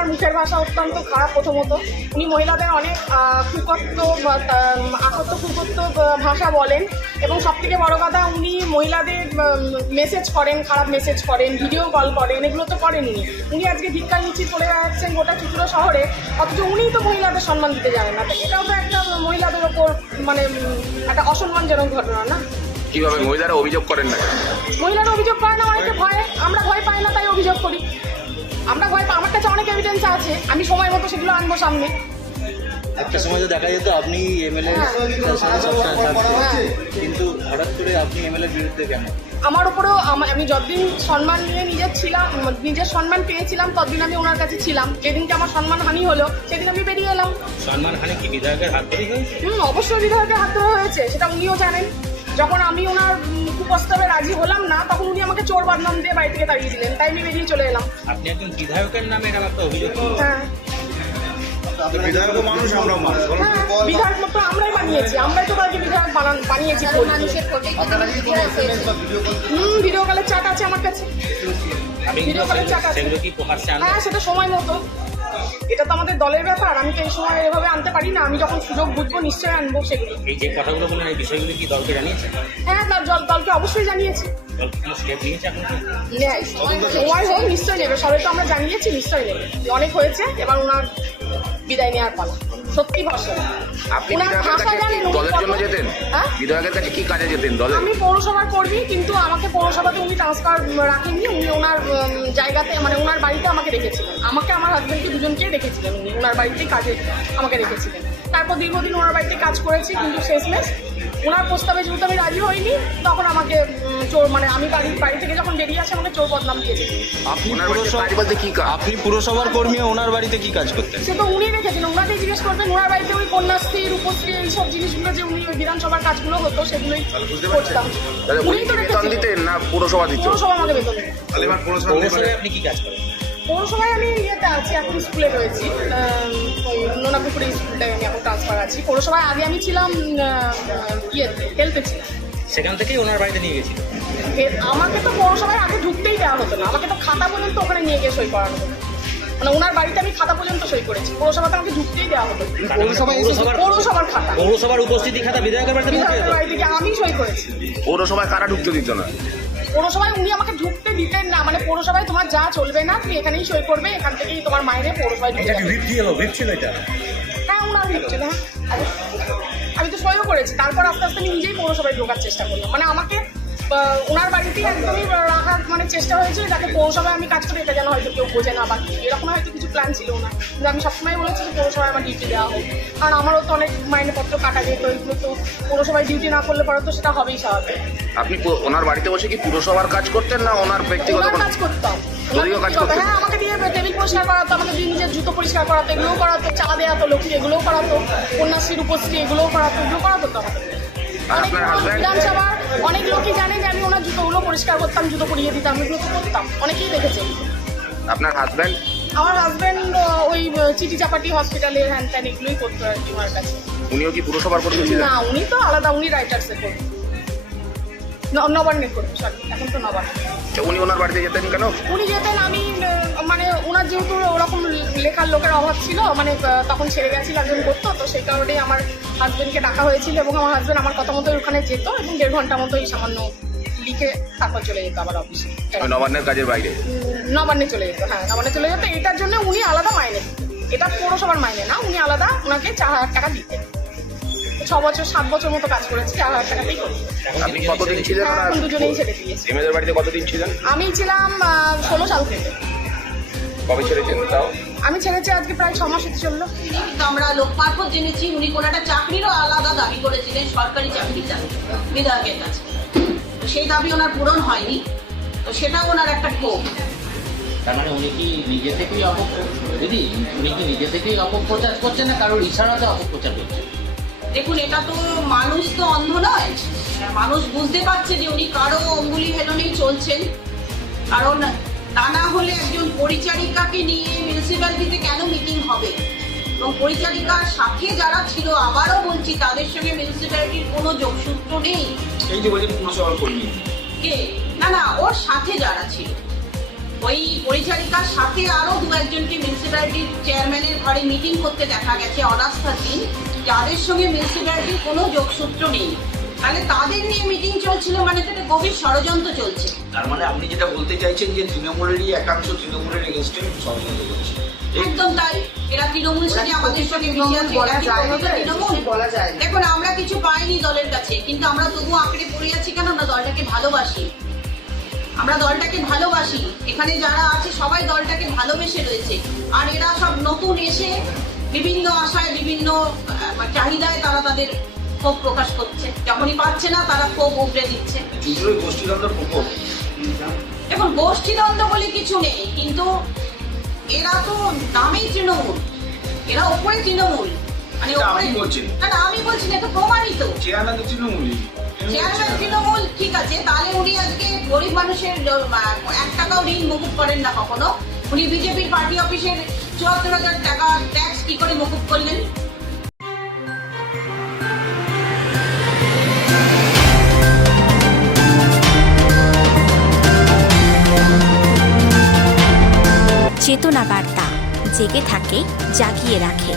ওনার মুখের ভাষা অত্যন্ত খারাপ। প্রথমত উনি মহিলাদের অনেক কুকত্ব ভাষা বলেন, এবং সবথেকে বড় কথা উনি মহিলাদের মেসেজ করেন, খারাপ মেসেজ করেন, ভিডিও কল করেন, এগুলো তো করেন উনি। উনি আজকে ধিক্কার মিছিল চলে যাচ্ছেন গোটা ত্রিপুরা শহরে, অথচ উনিই তো মহিলাদের সম্মান দিতে জানেন না। তো এটাও তো একটা মহিলাদের ওপর মানে একটা অসম্মানজনক ঘটনা না? কিভাবে মহিলারা অভিযোগ করেন না? মহিলারা অভিযোগ করে না, অনেকে ভয়ে, আমরা ভয় পাই না তাই অভিযোগ করি। আমরা ভয় পাই, আমার কাছে অনেক এভিডেন্স আছে, আমি সময় মতো সেগুলো আনবো সামনে। একটা সময় তো দেখা যেত আপনি এমএলএ কিন্তু হঠাৎ করে আপনি এমএলএর বিরুদ্ধে কেন? আমার উপরেও আমি যতদিন সম্মান নিয়ে নিজের সম্মান পেয়েছিলাম ততদিন আমি ওনার কাছে ছিলাম। যেদিনকে আমার সম্মান হানি হলো সেদিন আমি বেরিয়ে এলাম। সম্মান হানি কি বিধায়কের হাত ধরেই হয়েছে? অবশ্যই বিধায়কের হাত ধরে হয়েছে, সেটা উনিও জানেন। যখন আমি ওনার কুপ্রস্তাবে রাজি হলাম না তখন উনি আমাকে চোর বদনাম দিয়ে বাড়ি থেকে তাড়িয়ে দিলেন, তাই আমি বেরিয়ে চলে এলাম। আপনি একজন বিধায়কের নামে এরকম একটা অভিযোগ? হ্যাঁ, বিধায়ক মানুষ, আমরা মানুষ, বিধায়ক মতো আমরাই বানিয়েছি, আমরাই তো তাকে বিধায়ক বানিয়েছি। ভিডিও কলের চাট আছে আমার কাছে, ভিডিও কলের চাট আছে। হ্যাঁ, সেটা সময় মতো, এটা তো আমাদের দলের ব্যাপার, আমি তো এই সময় এভাবে আনতে পারি না। আমি যখন সুযোগ বুঝবো নিশ্চয়ই আনবো সেগুলো। এই যে কথাগুলো বললেন এই বিষয়গুলো কি দলকে জানিয়েছেন? হ্যাঁ, দলকে অবশ্যই জানিয়েছি। সময় হোক নিশ্চয়ই নেবে, সবাই তো আমরা জানিয়েছি, নিশ্চয়ই নেবে। অনেক হয়েছে, এবার ওনার বিদায় নেওয়ার পালা। সত্যি ভরসা। আপনি দলের জন্য যেতেন? বিধায়কের কাছে কি কাজে যেতেন দলে? আমি পৌরসভার কর্মী, কিন্তু আমাকে পৌরসভাতে উনি ট্রান্সফার রাখেননি। উনি ওনার জায়গাতে মানে ওনার বাড়িতে আমাকে রেখেছিলেন, আমাকে আমার হাজবেন্ডকে দুজনকেই রেখেছিলেন উনি, ওনার বাড়িতেই কাজে আমাকে রেখেছিলেন। তারপর দীর্ঘদিন ওনার বাড়িতে কাজ করেছি, কিন্তু শেষমেশ ওনার প্রস্তাবে যেহেতু আমি রাজি হইনি, তখন আমাকে চোর মানে আমি বাড়ি থেকে যখন বেরিয়ে আসি আমাকে চোর বদনাম দিয়েছে। আপনি পুরসভার কর্মী, ওনার বাড়িতে কি কাজ করতেন? সে তো উনি রেখেছিলেন, ওনাকেই জিজ্ঞেস করবেন। ওনার বাড়িতে ওই কন্যাশ্রী, রূপশ্রী, এইসব জিনিসগুলো যে উনি ওই বিধানসভার কাজগুলো হতো সেগুলোই করতাম। উনি তো রেখেছিলেন না? পুরসভা দিত? পুরসভা আমাকে বেতন দিত। পৌরসভায় আপনি কি কাজ করেন? পৌরসভায় আমি ইয়েতে আছি, এখন স্কুলে রয়েছি, ওই নোনাপুকুরি স্কুলটায় আমি এখন ট্রান্সফার আছি। পৌরসভায় আগে আমি ছিলাম ইয়েতে, হেলথে ছিলাম। সেখান থেকেই ওনার বাড়িতে নিয়ে গেছিল? আমাকে তো পৌরসভায় আগে ঢুকতেই দেওয়া হতো না, আমাকে তো খাতা পর্যন্ত ওখানে নিয়ে গিয়ে সই করানো হতো। মানে ওনার বাড়িতে আমি খাতা পর্যন্ত সই করেছি, পৌরসভাতে আমাকে ঢুকতেই দেওয়া হতো। পৌরসভার খাতা, পৌরসভার উপস্থিতি খাতা বিধায়কের বাড়িতে আমি সই করেছি। পৌরসভায় কারা ঢুকতে দিত না? পৌরসভায় উনি আমাকে ঢুকতে দিতেন না, মানে পৌরসভায় তোমার যা চলবে না, তুমি এখানেই সই করবে, এখান থেকেই তোমার মায়েরে পৌরসভায় ঢুকে যাবে। হ্যাঁ, ওনার ভিড় ছিল। আমি তো সইও করেছি। তারপর আস্তে আস্তে আমি নিজেই পৌরসভায় ঢোকার চেষ্টা করলাম, মানে আমাকে ওনার বাড়িতেই একদমই রাখার মানে চেষ্টা হয়েছে, যাতে পৌরসভায় আমি কাজ করি এটা যেন হয়তো কেউ বোঝে না বা এরকম হয়তো কিছু প্ল্যান ছিল না। কিন্তু আমি সবসময় বলেছি যে পৌরসভায় আমার ডিউটি দেওয়া হোক, কারণ আমারও তো অনেক মাইনেপত্র কাটা যেত, এগুলো তো পৌরসভায় ডিউটি না করলে পরে তো সেটা হবেই স্বাভাবিক। আপনি ওনার বাড়িতে বসে কি পুরসভার কাজ করতেন না ওনার ব্যক্তিগত কাজ করতাম? হ্যাঁ, আমাকে দিয়ে টেবিল পরিষ্কার করাতো, আমাকে দিয়ে নিজের জুতো পরিষ্কার করাতো, এগুলোও করাতো, চা দেওয়াতো, লক্ষ্মী এগুলোও করাতো, কন্যাশ্রী, রূপশ্রী এগুলোও করাতো, এগুলো করাতো তো আমাকে। বিধানসভার অনেক লোকই জানে যে আমি ওনার জুতোগুলো পরিষ্কার করতাম, জুতো পরিয়ে দিতাম, এগুলো তো করতাম, অনেকেই দেখেছে। আপনার হাজব্যান্ড? আমার হাজব্যান্ড ওই চিঠি চাপাটি হসপিটালে হ্যান ত্যান এগুলোই করতো আর কি ওনার কাছে। উনিও কি পুরসভার কর্মী ছিলেন? না, উনি তো আলাদা, উনি রাইটার্সের করতেন, নবান্নের করতেন, সরি এখন তো নবান্ন। উনি ওনার বাড়িতে যেতেন কেন? উনি যেতেন, আমি মানে ওনার যেহেতু ওরকম লেখার লোকের অভাব ছিল, মানে তখন ছেড়ে গেছিল একজন করতো, তো সেই কারণেই আমার হাজব্যান্ডকে ডাকা হয়েছিল, এবং আমার হাজব্যান্ড আমার কথা মতোই ওখানে যেত, এবং 1.5 ঘন্টা মতোই সামান্য লিখে তারপর চলে যেত আবার অফিসে। নবান্নের কাজের বাইরে? নবান্নে চলে যেত, হ্যাঁ নবান্নে চলে যেত। এটার জন্য উনি আলাদা মাইনে দিতেন, এটা পৌরসভার মাইনে না, উনি আলাদা ওনাকে 4,000 টাকা দিতেন। 6 বছর 7 বছর মতো কাজ করেছি, 4,000 টাকাতেই করি। আপনি কতদিন ছিলেন? এখন দুজনেই ছেড়ে দিয়েছি। এমএলএর বাড়িতে কতদিন ছিলেন? আমি ছিলাম 16 সাল থেকে। কবে ছেড়েছেন তাও? আমি ছেড়েছি আজকে প্রায় 6 মাস হতে চললো। কিন্তু আমরা লোক মারফত জেনেছি উনি কোনো একটা চাকরিরও আলাদা দাবি করেছিলেন, সরকারি চাকরি চান বিধায়কের কাছে, সেই দাবি ওনার পূরণ হয়নি, তো সেটাও ওনার একটা ক্ষোভ। তার মানে উনি কি নিজে থেকেই দিদি উনি কি নিজে থেকেই অপপ্রচার করছেন না কারোর ইশারাতে অপপ্রচার করছেন? দেখুন, এটা তো মানুষ তো অন্ধ নয়, মানুষ বুঝতে পারছে যে উনি কারো অঙ্গুলি হেলনেই চলছেন। কারণ তা না হলে একজন পরিচারিকাকে নিয়ে মিউনিসিপ্যালিটিতে কেন মিটিং হবে, এবং পরিচারিকার সাথে যারা ছিল, আবারও বলছি, তাদের সঙ্গে মিউনিসিপ্যালিটির কোনো যোগসূত্র নেই। এই যে বলছেন পুরসভার কর্মী, কে? না, ওর সাথে যারা ছিল, ওই পরিচারিকার সাথে আরো 2-1 জনকে মিউনিসিপ্যালিটি মিউনিসিপ্যালিটির চেয়ারম্যানের ঘরে মিটিং করতে দেখা গেছে অনাস্থার দিন, যাদের সঙ্গে মিউনিসিপ্যালিটির কোনো যোগসূত্র নেই। তাহলে তাদের নিয়ে মিটিং চলছিল, মানে তো একটা গভীর ষড়যন্ত্র চলছে। তার মানে আপনি যেটা বলতে চাইছেন যে তৃণমূলেরই একাংশ তৃণমূলের এগেনস্টে ষড়যন্ত্র করছে। একদম তাই, এরা তৃণমূল সাথে আমাদের সঙ্গে মিশে আছে, এরা কি কখনো তৃণমূল? দেখুন, আমরা কিছু পাইনি দলের কাছে, কিন্তু আমরা তবু আঁকড়ে পড়ে আছি কেন? আমরা দলটাকে ভালোবাসি, আমরা দলটাকে ভালোবাসি। এখানে যারা আছে সবাই দলটাকে ভালোবেসে রয়েছে। আর এরা সব নতুন এসে বিভিন্ন আশায়, বিভিন্ন চাহিদায় তারা তাদের ক্ষোভ প্রকাশ করছে। যখনই পাচ্ছে না তারা ক্ষোভ উগড়ে দিচ্ছে। চুজুরের গোষ্ঠীদ্বন্দ্ব প্রকোপ। এখন গোষ্ঠীদ্বন্দ্ব বলে কিছু নেই, কিন্তু এরা তো নামেই তৃণমূল, এরা ওপরে তৃণমূল, মানে এটা ওপরে। আপনি বলছেন? না না, আমি বলছি না, এটা প্রমাণিত। চেয়ারম্যান তো তৃণমূলই। চেয়ারম্যান তৃণমূল, ঠিক আছে, তাহলে উনি আজকে গরিব মানুষের 1 টাকাও ঋণ মুকুব করেন না কখনো। উনি বিজেপির পার্টি অফিসের ৭৪,০০০ টাকা ট্যাক্স কি করে মুকুব করলেন? চেতনা বার্তা জেগে থাকে, জাগিয়ে রাখে।